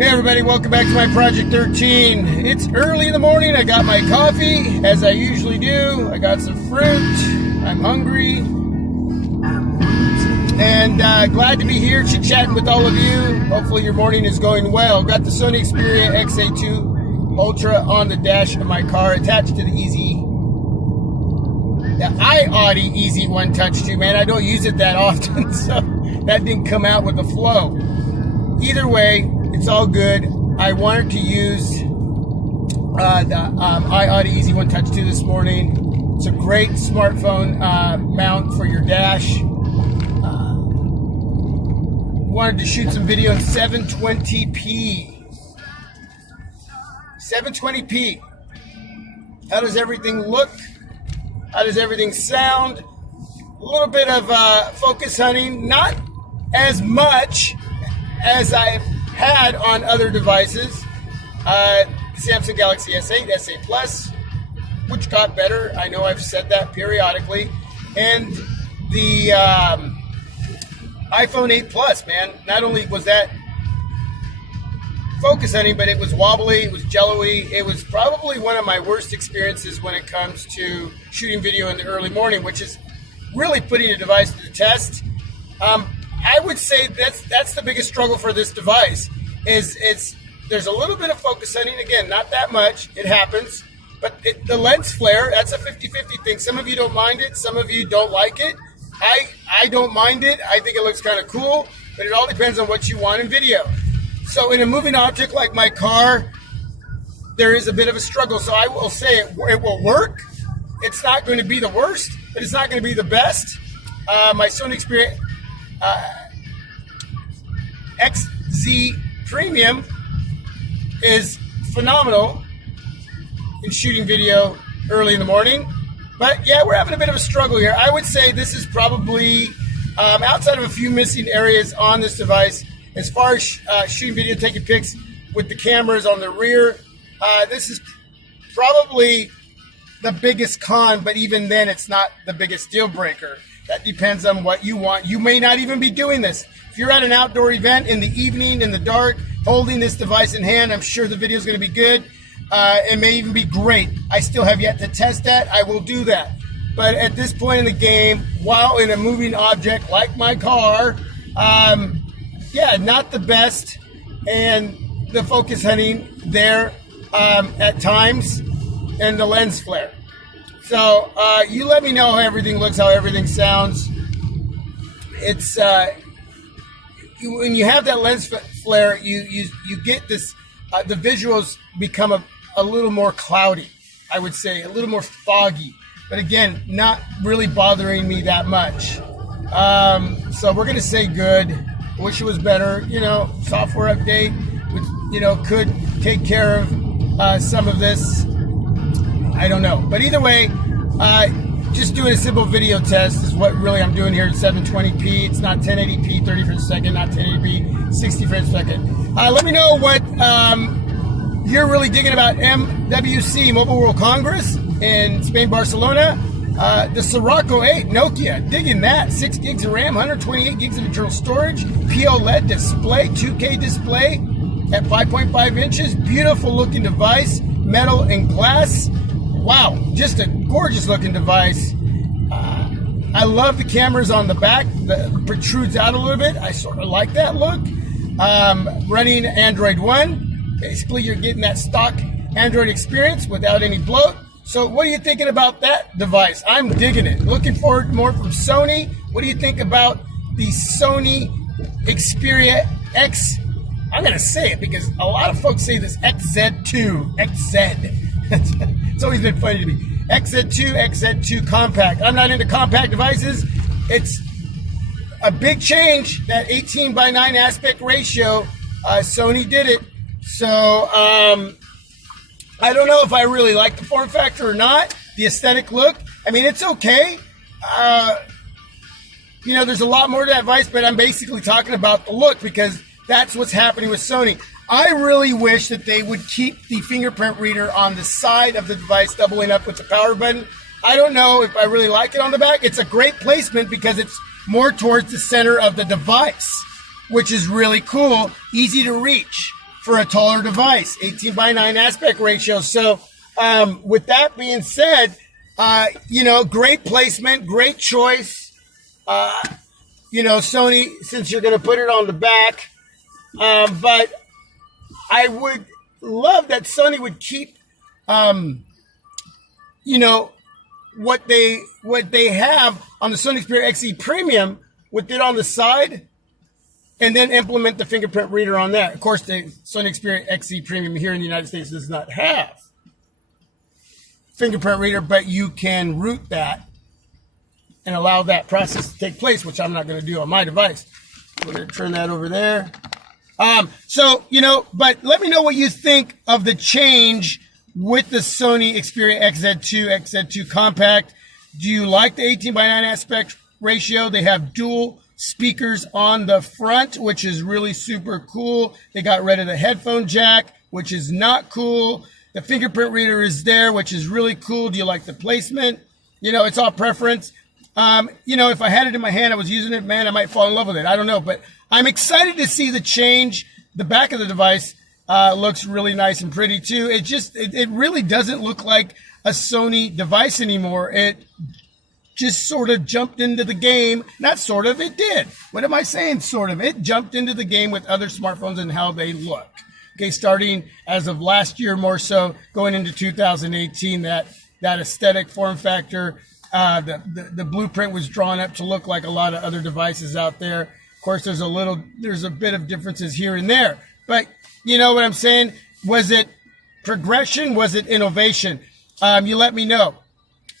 Hey everybody, welcome back to my Project 13. It's early in the morning. I got my coffee, as I usually do. I got some fruit. I'm hungry. And glad to be here chit-chatting with all of you. Hopefully your morning is going well. Got the Sony Xperia XA2 Ultra on the dash of my car, attached to the iAudi Easy One Touch 2. Man, I don't use it that often, so that didn't come out with the flow. Either way, it's all good. I wanted to use the iAudi Easy One Touch 2 this morning. It's a great smartphone mount for your dash. Wanted to shoot some video in 720p. 720p. How does everything look? How does everything sound? A little bit of focus hunting, not as much as I've had on other devices. Samsung Galaxy S8, S8 Plus, which got better. I know I've said that periodically. And the iPhone 8 Plus, man, not only was that focus hunting, but it was wobbly, it was jello-y. It was probably one of my worst experiences when it comes to shooting video in the early morning, which is really putting a device to the test. I would say that's the biggest struggle for this device. There's a little bit of focus hunting, again, not that much. It happens, but the lens flare, that's a 50-50 thing. Some of you don't mind it, some of you don't like it. I don't mind it. I think it looks kind of cool, but it all depends on what you want in video. So in a moving object like my car, there is a bit of a struggle. So I will say it will work. It's not going to be the worst, but it's not going to be the best. My Sony Xperia XZ Premium is phenomenal in shooting video early in the morning. But yeah, we're having a bit of a struggle here. I would say this is probably, outside of a few missing areas on this device, as far as shooting video, taking pics with the cameras on the rear, this is probably the biggest con, but even then it's not the biggest deal breaker. That depends on what you want. You may not even be doing this. If you're at an outdoor event in the evening, in the dark, holding this device in hand, I'm sure the video is going to be good. It may even be great. I still have yet to test that. I will do that. But at this point in the game, while in a moving object like my car, yeah, not the best. And the focus hunting there at times, and the lens flare. So you let me know how everything looks, how everything sounds. It's when you have that lens flare, you get this. The visuals become a little more cloudy, I would say, a little more foggy. But again, not really bothering me that much. So we're gonna say good. I wish it was better. You know, software update, which could take care of some of this. I don't know, but either way, just doing a simple video test is what really I'm doing here at 720p. It's not 1080p, 30 frames a second, not 1080p, 60 frames a second. Let me know what you're really digging about MWC, Mobile World Congress in Spain, Barcelona. The Sirocco 8 Nokia, digging that. 6 gigs of RAM, 128 gigs of internal storage, POLED display, 2K display at 5.5 inches. Beautiful looking device, metal and glass. Wow, just a gorgeous looking device. I love the cameras on the back that protrudes out a little bit. I sort of like that look. Running Android One. Basically, you're getting that stock Android experience without any bloat. So what are you thinking about that device? I'm digging it. Looking forward to more from Sony. What do you think about the Sony Xperia X? I'm going to say it because a lot of folks say this XZ2, XZ. It's always been funny to me. XZ2, XZ2 compact. I'm not into compact devices. It's a big change, that 18:9 aspect ratio. Sony did it. So I don't know if I really like the form factor or not. The aesthetic look, I mean, it's okay. There's a lot more to that device, but I'm basically talking about the look because that's what's happening with Sony. I really wish that they would keep the fingerprint reader on the side of the device, doubling up with the power button. I don't know if I really like it on the back. It's a great placement because it's more towards the center of the device, which is really cool, easy to reach. for a taller device, 18:9 aspect ratio. So with that being said, great placement, great choice. Sony, since you're going to put it on the back, but I would love that Sony would keep, what they have on the Sony Xperia XA Premium with it on the side, and then implement the fingerprint reader on there. Of course, the Sony Xperia XA Premium here in the United States does not have fingerprint reader, but you can root that and allow that process to take place, which I'm not going to do on my device. We're going to turn that over there. But let me know what you think of the change with the Sony Xperia XZ2 Compact. Do you like the 18:9 aspect ratio? They have dual speakers on the front, which is really super cool. They got rid of the headphone jack, which is not cool. The fingerprint reader is there, which is really cool. Do you like the placement? It's all preference. If I had it in my hand, I was using it, man, I might fall in love with it. I don't know, but I'm excited to see the change. The back of the device looks really nice and pretty too. It really doesn't look like a Sony device anymore. It just sort of jumped into the game. Not sort of, it did. What am I saying? Sort of. It jumped into the game with other smartphones and how they look. Okay, starting as of last year more so, going into 2018, that aesthetic form factor, the blueprint was drawn up to look like a lot of other devices out there. Of course, there's a bit of differences here and there, but you know what I'm saying? Was it progression? Was it innovation? You let me know.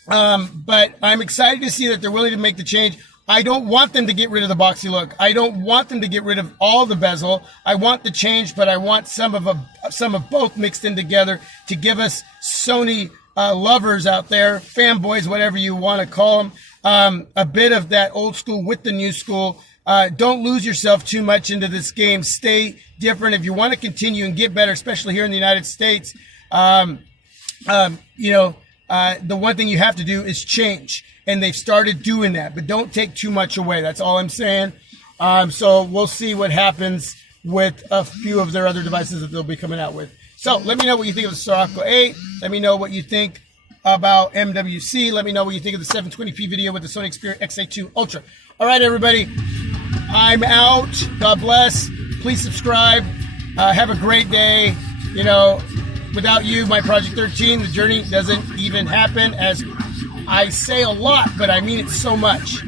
But I'm excited to see that they're willing to make the change. I don't want them to get rid of the boxy look. I don't want them to get rid of all the bezel. I want the change, but I want some of both mixed in together to give us Sony lovers out there, fanboys, whatever you want to call them, a bit of that old school with the new school. Don't lose yourself too much into this game. Stay different. If you want to continue and get better, especially here in the United States, the one thing you have to do is change. And they've started doing that, but don't take too much away. That's all I'm saying. So we'll see what happens with a few of their other devices that they'll be coming out with. So let me know what you think of the Sirocco 8. Let me know what you think about MWC. Let me know what you think of the 720p video with the Sony Xperia XA2 Ultra. All right, everybody. I'm out. God bless. Please subscribe. Have a great day. Without you, my Project 13, the journey doesn't even happen, as I say a lot, but I mean it so much.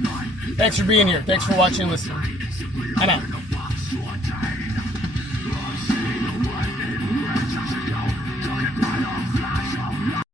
Thanks for being here. Thanks for watching and listening. I'm out.